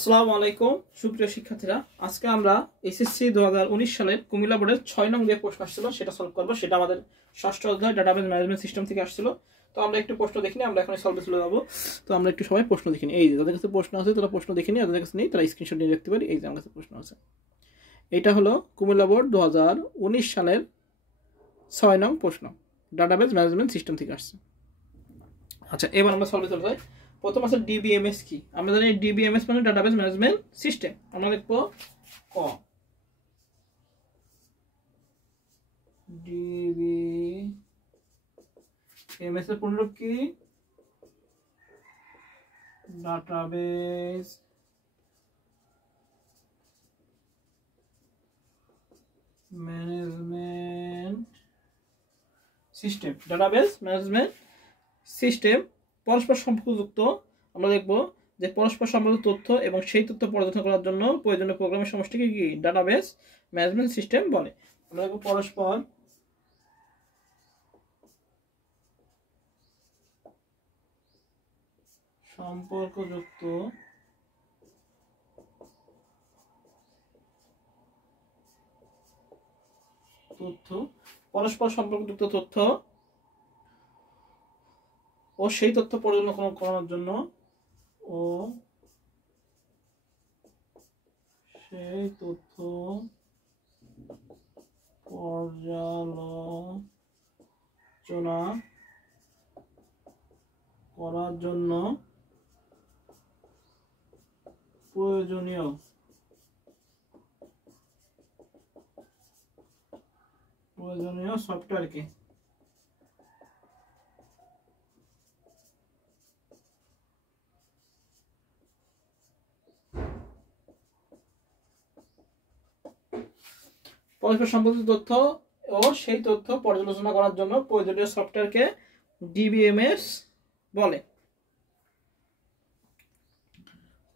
আসসালামু আলাইকুম সুপ্রিয় শিক্ষার্থীরা, আজকে আমরা এসএসসি 2019 সালের কুমিল্লা বোর্ডের 6 নং যে প্রশ্ন আসছিল সেটা সলভ করব। সেটা আমাদের ষষ্ঠ অধ্যায় ডাটাবেস ম্যানেজমেন্ট সিস্টেম থেকে আসছিল। তো আমরা একটু প্রশ্ন দেখিনি, আমরা এখন সলভে চলে যাবো। তো আমরা একটু সবাই প্রশ্ন দেখিনি। এই যে যাদের কাছে প্রশ্ন আছে তারা প্রশ্ন দেখিনি, যাদের কাছে নেই তারা স্ক্রিনশট নিয়ে রাখতে পারি। এই যে আমার কাছে প্রশ্ন আছে। এটা হলো কুমিল্লা বোর্ড 2019 সালের 6 নং প্রশ্ন, ডাটাবেস ম্যানেজমেন্ট সিস্টেম থেকে আসছে। আচ্ছা, এবার আমরা সলভে চলে যাই। প্রথম আছে ডিবিএমএস কি। আমরা জানি ডিবিএমএস মানে ডাটাবেস ম্যানেজমেন্ট সিস্টেম। আমরা দেখবো ক ডিবিএমএস এর পূর্ণরূপ কি? Database management system. Database management system পরস্পর সম্পর্কযুক্ত। আমরা দেখব যে পরস্পর সম্পর্কিত তথ্য এবং সেই তথ্য পর্যবেক্ষণ করার জন্য প্রয়োজনীয় প্রোগ্রামের সমষ্টিকে কি ডাটাবেস ম্যানেজমেন্ট সিস্টেম বলে। আমরা দেখব পরস্পর সম্পর্কযুক্ত তথ্য, পরস্পর সম্পর্কযুক্ত তথ্য ও সেই তথ্য পর্যালোচনা করার জন্য প্রয়োজনীয় সফটওয়্যারকে পরস্পর সম্পর্কিত তথ্য ও সেই তথ্য পর্যালোচনা করার জন্য প্রয়োজনীয় সফটওয়্যারকে ডিবিএমএস বলে।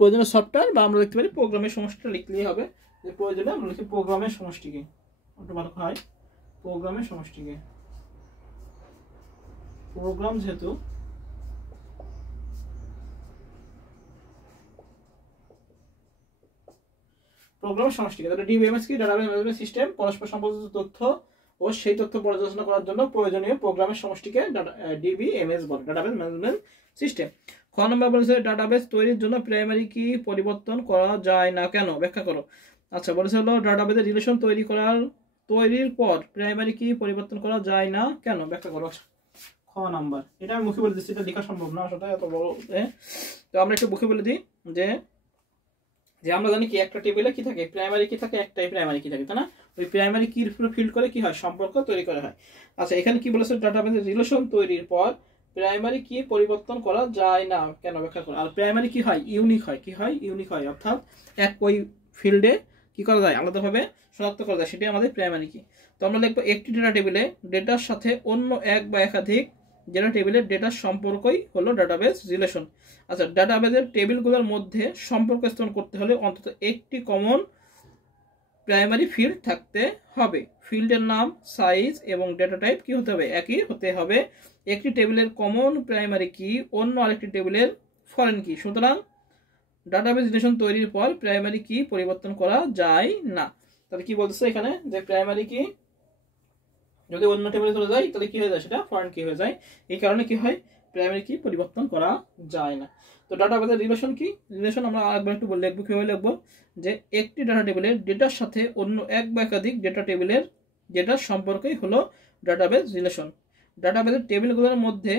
প্রয়োজনীয় সফটওয়্যার বা আমরা লিখতে পারি প্রোগ্রামের সমষ্টিটা লিখলেই হবে। যে প্রয়োজনে আমরা লিখি প্রোগ্রামের সমষ্টিকে, একটু ভালো হয় প্রোগ্রামের সমষ্টিকে। প্রোগ্রাম যেহেতু প্রোগ্রামের সমষ্টিকে, তাহলে ডিবিএমএস কি? ডাটাবেস ম্যানেজমেন্ট সিস্টেম পরস্পর সম্পর্কিত তথ্য ও সেই তথ্য পর্যালোচনা করার জন্য প্রয়োজনীয় প্রোগ্রামের সমষ্টিকে ডিবিএমএস বলে, ডাটাবেস ম্যানেজমেন্ট সিস্টেম। খ নম্বর বলেছে ডাটাবেস তৈরির জন্য প্রাইমারি কি পরিবর্তন করা যায় না কেন, ব্যাখ্যা করো। আচ্ছা, বলেছে হলো ডাটাবেসের রিলেশন তৈরির পর প্রাইমারি কি পরিবর্তন করা যায় না কেন, ব্যাখ্যা করো। খ নাম্বার, এটা আমি মুখে বলে দিচ্ছি, এটা লেখা সম্ভব না আসলে এত বড়। তো আমরা একটু মুখে বলে দিই যে আমরা জানি কি একটা টেবিলে কি থাকে, প্রাইমারি কি থাকে, একটাই প্রাইমারি কি থাকে, তাই না? ওই প্রাইমারি কির উপর ফিল্ড করে কি হয়, সম্পর্ক তৈরি করা হয়। আচ্ছা, এখানে কি বলেছে ডাটাবেসের রিলেশন তৈরির পর প্রাইমারি কি পরিবর্তন করা যায় না কেন, ব্যাখ্যা করো। আর প্রাইমারি কি হয়, ইউনিক হয়। কি হয়? ইউনিক হয়, অর্থাৎ একই ফিল্ডে কি করা যায়, আলাদাভাবে শনাক্ত করা যায়, সেটাই আমাদের প্রাইমারি কি। তো আমরা লিখবো একটি ডেটা টেবিলে ডেটার সাথে অন্য এক বা একাধিক ডেটা টেবিলের ডেটার সম্পর্কই হলো ডাটাবেস রিলেশন। আচ্ছা, ডাটাবেসের টেবিলগুলোর মধ্যে সম্পর্ক স্থাপন করতে হলে অন্তত একটি কমন প্রাইমারি ফিল্ড থাকতে হবে। ফিল্ডের নাম, সাইজ এবং ডেটা টাইপ কি হতে হবে, একই হতে হবে। একটি টেবিলের কমন প্রাইমারি কি অন্য আরেকটি টেবিলের ফরেন কি। সুতরাং ডাটাবেস রিলেশন তৈরির পর প্রাইমারি কি পরিবর্তন করা যায় না। তাহলে কি বলতেছে এখানে, যে প্রাইমারি কি যদি অন্য টেবিলে চলে যায় তাহলে কি হয়ে যায়, সেটা ফরেন কি হয়ে যায়। এই কারণে কি হয়, প্রাইমারি কি পরিবর্তন করা যায় না। তো ডাটাবেসের রিলেশন কি? রিলেশন আমরা আরেকবার একটু বলে লিখবো। কিভাবে লিখবো, যে একটি ডাটা টেবিলের ডেটার সাথে অন্য এক বা একাধিক ডেটা টেবিলের ডেটার সম্পর্কই হলো ডাটাবেস রিলেশন। ডাটাবেসের টেবিলগুলোর মধ্যে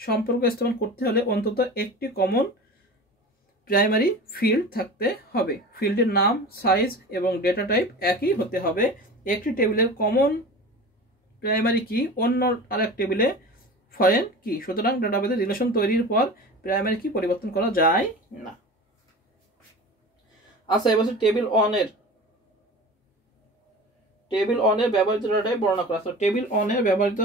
সম্পর্ক স্থাপন করতে হলে অন্তত একটি কমন প্রাইমারি ফিল্ড থাকতে হবে। ফিল্ডের নাম, সাইজ এবং ডেটা টাইপ একই হতে হবে। একটি টেবিলের কমন প্রাইমারি কি অন্য আরেক টেবিলে ফরেন কি। সুতরাং ডাটাবেসের রিলেশন তৈরির পর প্রাইমারি কি পরিবর্তন করা যায় না। আচ্ছা, এবার টেবিল অনের ব্যবহৃত ডাটা টাইপ বর্ণনা করা। টেবিল অনের ব্যবহৃত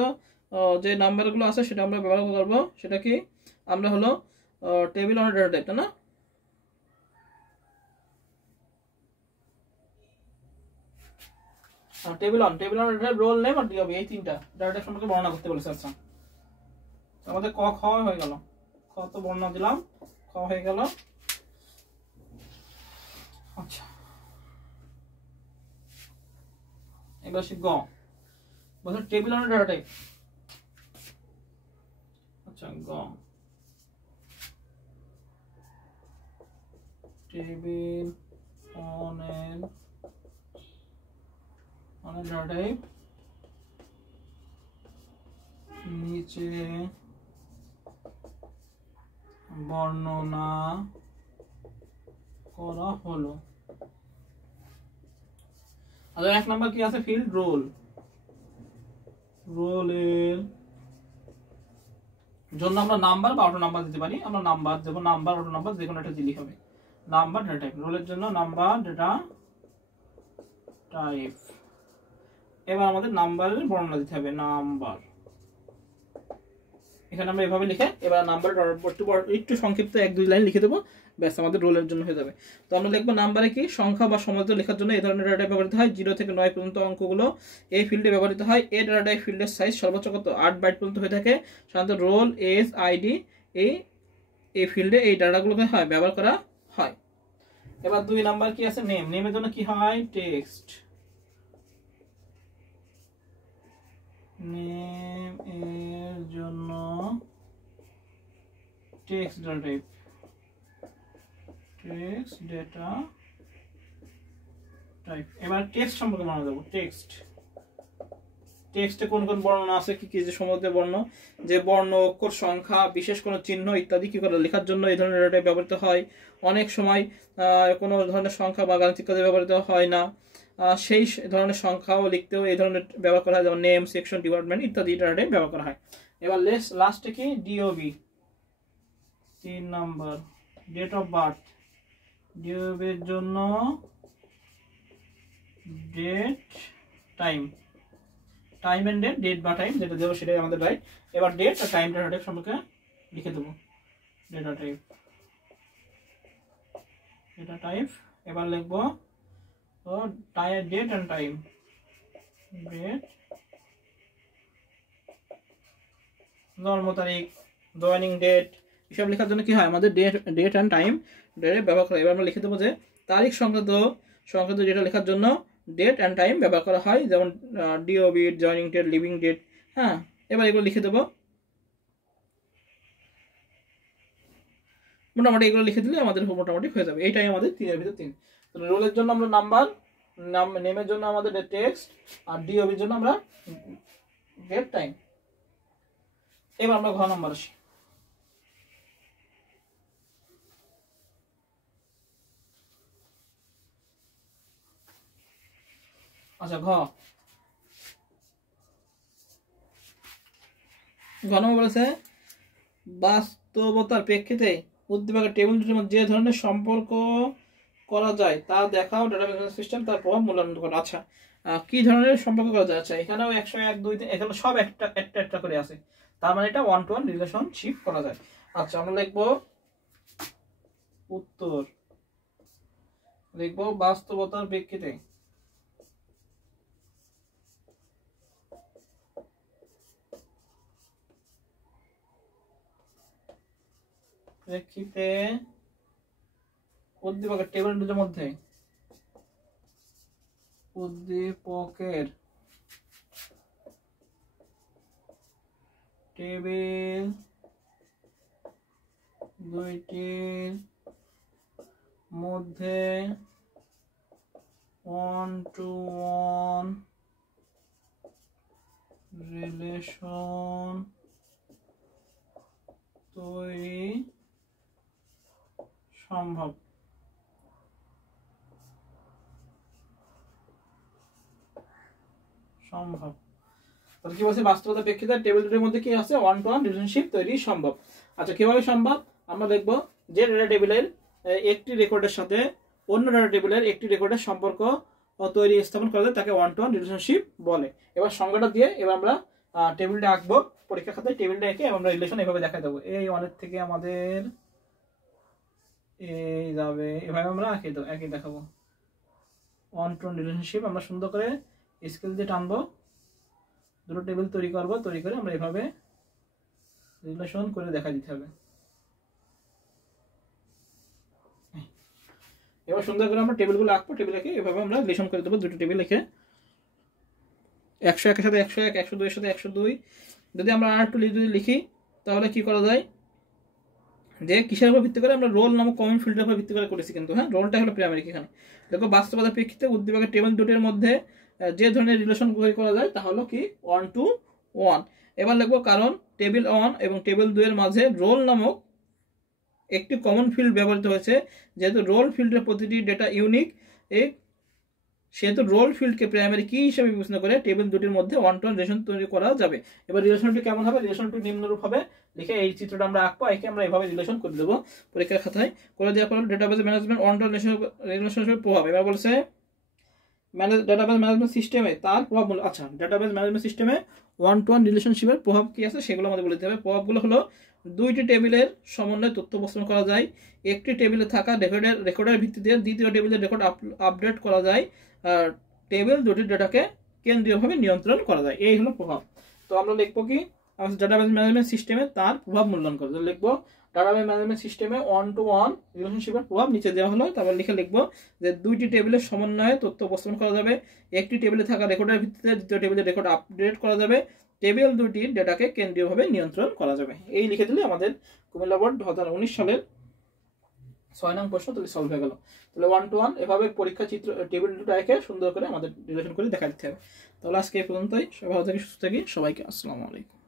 যে নাম্বারগুলো আছে সেটা আমরা ব্যবহার করব। সেটা কি, আমরা হলো টেবিল অনের ডাটা টাইপ, তাই না? টেবিল অন রোল নেম আর ডিওবি, এই তিনটা ডাটা সম্পর্কে বর্ণনা করতে বলেছে। আচ্ছা, আমাদের ক খ হয়ে গেল। খ তো বর্ণনা দিলাম, খ হয়ে গেল। আচ্ছা এবার আসি গ, বলছে টেবিল অন ডাটা টাইপ। আচ্ছা গ, table on an data type নিচে বর্ণনা করা হলো। আচ্ছা এক নাম্বার কি আছে, ফিল্ড রোল। রোলের জন্য আমরা নাম্বার বা অটো নাম্বার দিতে পারি। আমরা নাম্বার দেব, নাম্বার অটো নাম্বার যে কোনো একটা দিলেই হবে। নাম্বার ডেটা টাইপ, রোলের জন্য নাম্বার ডেটা টাইপ। এবার আমাদের নাম্বারের বর্ণনা দিতে হবে, নাম্বার। এখানে আমরা এভাবে লিখে এবার নাম্বার একটু সংক্ষিপ্ত 1-2 লাইন লিখে দেবো, ব্যাস আমাদের রোলের জন্য হয়ে যাবে। তো আমরা লিখবো নাম্বারে কি সংখ্যা বা সমস্ত লেখার জন্য এই ধরনের ডেটা টাইপ ব্যবহৃত হয়। 0 থেকে 9 পর্যন্ত অঙ্কগুলো এই ফিল্ডে ব্যবহৃত হয়। এই ডেটা টাইপ ফিল্ডের সাইজ সর্বোচ্চ কত 8 বাইট পর্যন্ত হয়ে থাকে। সাধারণত রোল, এজ, আইডি এই ফিল্ডে এই ডাটাগুলোকে হয় ব্যবহার করা হয়। এবার 2 নাম্বার কি আছে, নেম। নেমের জন্য কি হয়, টেক্সট। নেম এর জন্য text data type, text data type. এবার টেক্সট সম্পর্কে মনে দেবো, টেক্সট। টেক্সটে কোন কোন বর্ণনা আছে, কি কি যে সমস্ত বর্ণ, যে বর্ণ, অক্ষর, সংখ্যা, বিশেষ কোনো চিহ্ন ইত্যাদি কি করে লেখার জন্য এই ধরনের ডেটা টাইপ ব্যবহৃত হয়। অনেক সময় কোনো ধরনের সংখ্যা বা গাণিতিক কাজে ব্যবহৃত হয় না, সেই ধরনের সংখ্যাও লিখতেও এই ধরনের ব্যবহার করা হয়, যেমন নেম, সেকশন, ডিপার্টমেন্ট ইত্যাদি ডেটা টাইপ ব্যবহার করা হয়। এবার লাস্টে কি, DOB. 3 number date of birth. ডিওবির জন্য date, time. Time and date, date বা টাইম যেটা দেবো সেটাই আমাদের রাইট। এবার ডেট আর টাইম ডেটা টাইপ সম্পর্কে লিখে দেবো, ডেটা টাইপ, ডেটা টাইপ। এবার লিখবো তো ডেট এন্ড টাইম, ডেট, জন্ম তারিখ, জয়েনিং ডেট, এসব লেখার জন্য কি হয় আমাদের ডেট এন্ড টাইম ডেট ব্যবহার করা। এবার আমরা লিখে দেবো যে তারিখ সংক্রান্ত যেটা লেখার জন্য ডেট এন্ড টাইম ব্যবহার করা হয়, যেমন DOB, joining date, living date. হ্যাঁ, এবার এগুলো লিখে দেবো, মোটামুটি এগুলো লিখে দিলে আমাদের মোটামুটি হয়ে যাবে। এইটাই আমাদের 3 এর ভিতর 3। তো রোলের জন্য আমরা নাম্বার, নেমের জন্য আমাদের টেক্সট, আর ডিওবির জন্য আমরা ডেট, টাইম। এবার আমরা ঘ নাম্বার আসি। আচ্ছা ঘ নম্বর বলেছে বাস্তবতার প্রেক্ষিতে উদ্দীপকের টেবিল দুটির মধ্যে যে ধরনের সম্পর্ক করা যায় তা দেখাও ডাটাবেস সিস্টেম, তার প্রভাব মূল্যায়ন করা। আচ্ছা কি ধরনের সম্পর্ক করা যায়, আচ্ছা এখানেও 100, 1, 2, 3 এখানে সব একটা একটা করে আছে, তার মানে এটা 1-to-1 রিলেশনশিপ করা যায়। আচ্ছা আমরা লিখবো উত্তর, লিখবো বাস্তবতার প্রেক্ষিতে উদ্দীপকের টেবিল দুটোর মধ্যে উদ্দীপকের টেবিল দুইটির মধ্যে 1-to-1 রিলেশন তৈরি সম্ভব। তাহলে কি বলছে, বাস্তবতার প্রেক্ষিতে টেবিল দুটির মধ্যে কি আছে, 1-to-1 রিলেশনশিপ তৈরি সম্ভব। আচ্ছা কিভাবে সম্ভব, আমরা দেখব যে ডেটা টেবিলের একটি রেকর্ডের সাথে অন্য ডেটা টেবিলের একটি রেকর্ডের সম্পর্ক তৈরি স্থাপন করা যায় তাকে 1-to-1 রিলেশনশিপ বলে। এবার সংজ্ঞাটা দিয়ে এবার আমরা টেবিলটা আঁকবো, পরীক্ষা খাতায় টেবিলটা এঁকে আমরা রিলেশন এভাবে দেখা দেবো, এই 1 থেকে আমাদের এই যাবে, এভাবে আমরা একে দেখাবো 1-to-1 রিলেশনশিপ। আমরা সুন্দর করে স্কেল দিয়ে টানবো, দুটো টেবিল তৈরি করে আমরা এভাবে রিলেশন করে দেখা দিতে হবে। এবার সুন্দর করে আমরা টেবিলগুলো আঁকবো, টেবিল লিখে এভাবে আমরা রিলেশন করে দেবো। দুটো টেবিল লিখে 101 এর সাথে 101, 102 এর সাথে 102। যদি আমরা আর একটু যদি লিখি তাহলে কি করা যায়, যে কিসের উপর ভিত্তি করে আমরা রোল নামক কমন ফিল্ডের উপর ভিত্তি করে করেছি, কিন্তু হ্যাঁ রোলটা হলো প্রাইমারি। এখানে দেখো বাস্তবতার প্রেক্ষিতে উদ্দীপকের টেবিল দুটির মধ্যে যে ধরনের রিলেশন করা যায় তা হলো কি 1 to 1। এবার লিখবো কারণ টেবিল 1 এবং টেবিল 2 এর মাঝে রোল নামক একটি কমন ফিল্ড ব্যবহৃত হয়েছে, যেহেতু রোল ফিল্ডের প্রতিটি ডেটা ইউনিক, সেহেতু রোল ফিল্ডকে প্রাইমারি কি হিসেবে বিবেচনা করে টেবিল দুটির মধ্যে 1 to 1 রিলেশন তৈরি করা যাবে। এবার রিলেশনটি কেমন হবে, রিলেশনটি নিম্নরূপ হবে। লিখে এই চিত্রটা আমরা আঁকবো, একে আমরা এইভাবে রিলেশন করে দেবো পরীক্ষার খাতায়। করে দেওয়ার পর ডেটাবেস ম্যানেজমেন্ট 1 to 1 রিলেশনশিপের প্রভাব। এবার বলছে ডেটাবেস ম্যানেজমেন্ট সিস্টেমে তার প্রভাব। আচ্ছা, ডেটাবেস ম্যানেজমেন্ট সিস্টেমে 1 to 1 রিলেশনশিপের প্রভাব কি আছে সেগুলো আমাদের বলে দিতে হবে। প্রভাবগুলো হলো দুইটি টেবিলের সমন্বয়ে তথ্য উপস্থাপন করা যায়, একটি টেবিলে থাকা রেকর্ডের ভিত্তিতে দ্বিতীয় টেবিলের রেকর্ড আপডেট করা যায়, আর টেবিল দুটির ডেটাকে কেন্দ্রীয়ভাবে নিয়ন্ত্রণ করা যায়। এই হলো প্রভাব। তো আমরা লিখবো কি ডেটাবেস ম্যানেজমেন্ট সিস্টেমে তার প্রভাব মূল্যায়ন করে লিখবো ডাটাবেস ম্যানেজমেন্ট সিস্টেমে 1 to 1 রিলেশনশিপের প্রভাব নিচে দেওয়া হলো। তারপর লিখবো যে দুইটি টেবিলের সমন্বয়ে তথ্য উপস্থাপন করা যাবে, একটি টেবিলে থাকা রেকর্ডের ভিত্তিতে দ্বিতীয় টেবিলের রেকর্ড আপডেট করা যাবে, টেবিল দুটির ডেটাকে কেন্দ্রীয়ভাবে নিয়ন্ত্রণ করা যাবে। এই লিখে দিলে আমাদের কুমিল্লা বোর্ড 2019 সালের 6 নং প্রশ্ন তাহলে সলভ হয়ে গেল। তাহলে 1 to 1 এভাবে পরীক্ষা চিত্র টেবিল দুটো একে সুন্দর করে আমাদের রিলেশন করে দেখা দিতে হবে। তাহলে আজকে এই পর্যন্তই। সবাই ভালো থাকি, সুস্থ থাকি, সবাইকে আসসালামু আলাইকুম।